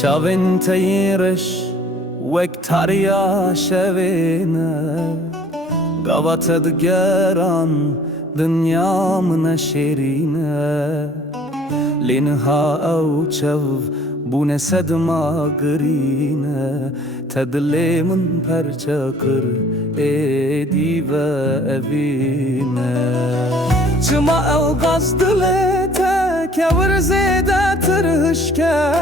چاوین تیرش وک تریا شوینه قوات دگران دنیام نشرینه لینها او چو بونه صدما گرینه تدلی من پرچکر ایدی و اوینه چما او قصدلته که ورزیده ترهشکه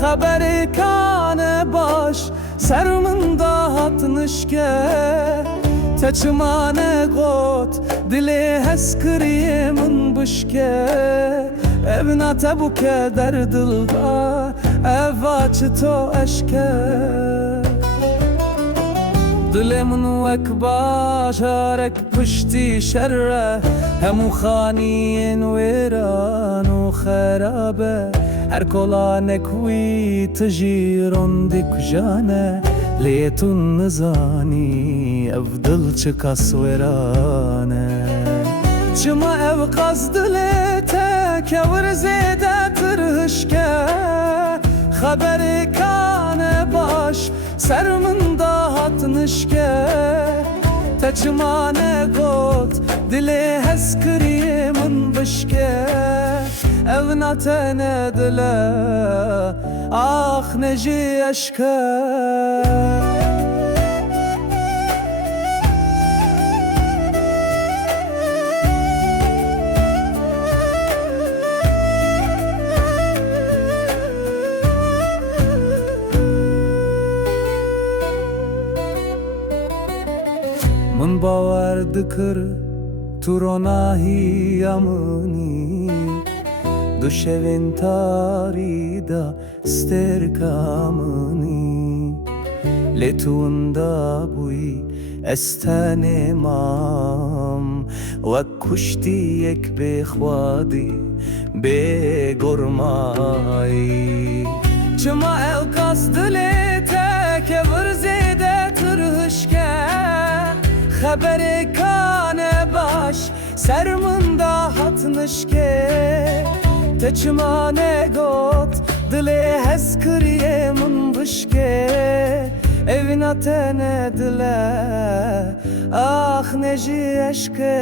خبری کانه باش سرمن دهاتنشکه تچمانه قوت دلی هسکری من بشکه evna tebuke derdilda eva çito eşke Dilemin vek başarek pişti şerre hemu khaniyin veran u kharabe her kolanek vi tjiron dik jane liyetun nizani evdil çıkas verane Çima ev qazdilete که ورزیده ترهشکه خبری کانه باش سرمن دهاتنشکه تچمانه گوت دلی هسکری من بشکه او نتنه دله آخ نجی اشکه من باور دکر تو رو ناهی امنی دو شوین تاری دا ستر کامنی لتون دا بوی استنمام و کشتی یک بخوادی بگرمایی چما القصد لیته که ورزیده ترهشکه خبری کانه باش سرمن دهاتنشکه تچمانه گوت دلی هسکری من بشکه evina tene dile ah neji eşke